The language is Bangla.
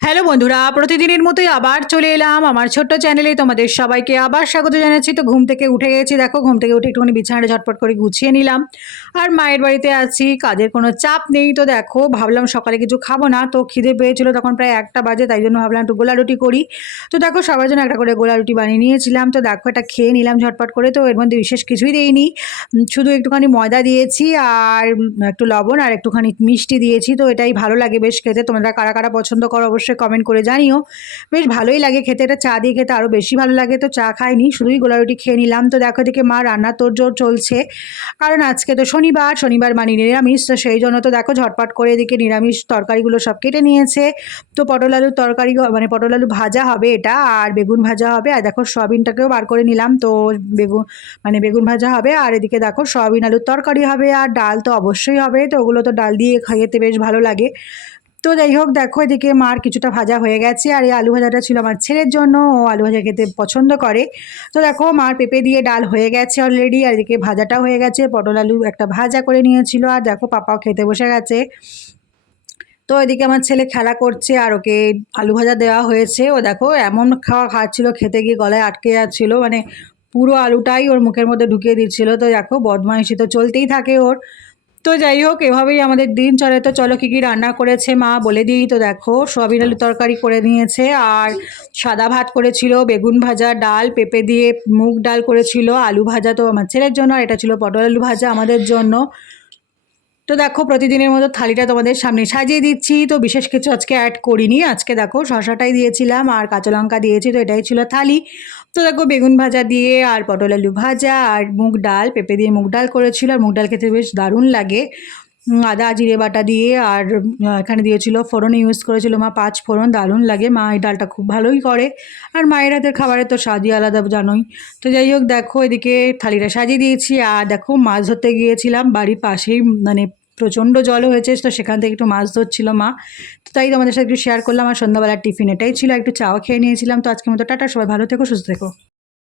হ্যালো বন্ধুরা, প্রতিদিনের মতোই আবার চলে এলাম আমার ছোট্ট চ্যানেলে। তোমাদের সবাইকে আবার স্বাগত জানাচ্ছি। তো ঘুম থেকে উঠে গেছি। দেখো, ঘুম থেকে উঠে একটুখানি বিছানাটা ঝটপট করে গুছিয়ে নিলাম। আর মায়ের বাড়িতে আছি, কাজের কোনো চাপ নেই। তো দেখো, ভাবলাম সকালে কিছু খাব না। তো খিদে পেয়েছিল তখন প্রায় একটা বাজে, তাই জন্য ভাবলাম একটু গোলা রুটি করি। তো দেখো, সবার জন্য একটা করে গোলা রুটি বানিয়ে নিয়েছিলাম। তো দেখো, এটা খেয়ে নিলাম ঝটপট করে। তো এর মধ্যে বিশেষ কিছুই দিইনি। শুধু একটুখানি ময়দা দিয়েছি আর একটু লবণ আর একটুখানি মিষ্টি দিয়েছি। তো এটাই ভালো লাগে বেশ খেতে। তোমরা কারা কারা পছন্দ করো অবশ্যই কমেন্ট করে জানিও। বেশ ভালোই লাগে খেতে, এটা চা দিয়ে খেতে আরও বেশি ভালো লাগে। তো চা খাইনি, শুধুই গোলা রুটি খেয়ে নিলাম। তো দেখো দেখে মা রান্না তোর জোর চলছে। কারণ আজকে তো শনিবার শনিবার মানে নিরামিষ, তো সেই জন্য তো দেখো ঝটপট করে এদিকে নিরামিষ তরকারিগুলো সব কেটে নিয়েছে। তো পটল আলুর তরকারি মানে পটল আলু ভাজা হবে এটা, আর বেগুন ভাজা হবে। আর দেখো সয়াবিনটাকেও বার করে নিলাম, তো বেগুন মানে বেগুন ভাজা হবে। আর এদিকে দেখো সয়াবিন আলুর তরকারি হবে, আর ডাল তো অবশ্যই হবে। তো ওগুলো তো ডাল দিয়ে খাইতে বেশ ভালো লাগে। তো যাই হোক, দেখো এদিকে মার কিছুটা ভাজা হয়ে গেছে আর এই আলু ভাজাটা ছিল আমার ছেলের জন্য, ও আলু ভাজা খেতে পছন্দ করে। তো দেখো, মার পেঁপে দিয়ে ডাল হয়ে গেছে অলরেডি আর এদিকে ভাজাটা হয়ে গেছে, পটল আলু একটা ভাজা করে নিয়েছিল আর দেখো পাপাও খেতে বসে গেছে। তো এদিকে আমার ছেলে খেলা করছে আর ওকে আলু ভাজা দেওয়া হয়েছে। ও দেখো, এমন খাওয়া খাচ্ছিল, খেতে গিয়ে গলায় আটকে যাচ্ছিল মানে পুরো আলুটাই ওর মুখের মধ্যে ঢুকিয়ে দিচ্ছিল। তো দেখো, বদমাইশি তো চলতেই থাকে ওর। তো যাই হোক, এভাবেই আমাদের দিন চলে। তো চলো কী কী রান্না করেছে মা বলে দিই। তো দেখো, সোয়াবিন আলু তরকারি করে নিয়েছে আর সাদা ভাত করেছিল, বেগুন ভাজা, ডাল, পেঁপে দিয়ে মুগ ডাল করেছিল, আলু ভাজা তো আমার ছেলের জন্য, আর এটা ছিল পটল আলু ভাজা আমাদের জন্য। তো দেখো, প্রতিদিনের মতো থালিটা তোমাদের সামনে সাজিয়ে দিচ্ছি। তো বিশেষ কিছু আজকে অ্যাড করিনি। আজকে দেখো শশাটাই দিয়েছিলাম আর কাঁচা লঙ্কা দিয়েছি, তো এটাই ছিল থালি। তো দেখো, বেগুন ভাজা দিয়ে আর পটল আলু ভাজা আর মুগ ডাল, পেঁপে দিয়ে মুগ ডাল করেছিল। আর মুগ ডাল খেতে বেশ দারুণ লাগে। আদা, জিরে বাটা দিয়ে আর এখানে দিয়েছিল ফোড়ন ইউজ করেছিল মা পাঁচ ফোড়ন, দারুণ লাগে। মা এই ডালটা খুব ভালোই করে। আর মায়ের হাতের খাবারের তো স্বাদই আলাদা, জানোই। তো যাই হোক, দেখো, এদিকে থালিটা সাজিয়ে দিয়েছি। আর দেখো, মাছ ধরতে গিয়েছিলাম বাড়ির পাশেই মানে প্রচণ্ড জল হয়েছে, তো সেখান থেকে একটু মাছ ধরছিল মা। তো তাই তোমাদের সাথে একটু শেয়ার করলাম আর সন্ধ্যাবেলার টিফিন এটাই ছিল। একটু চাও খেয়ে নিয়েছিলাম। তো আজকের মতো টাটা, সবাই ভালো থেকো, সুস্থ থেকো।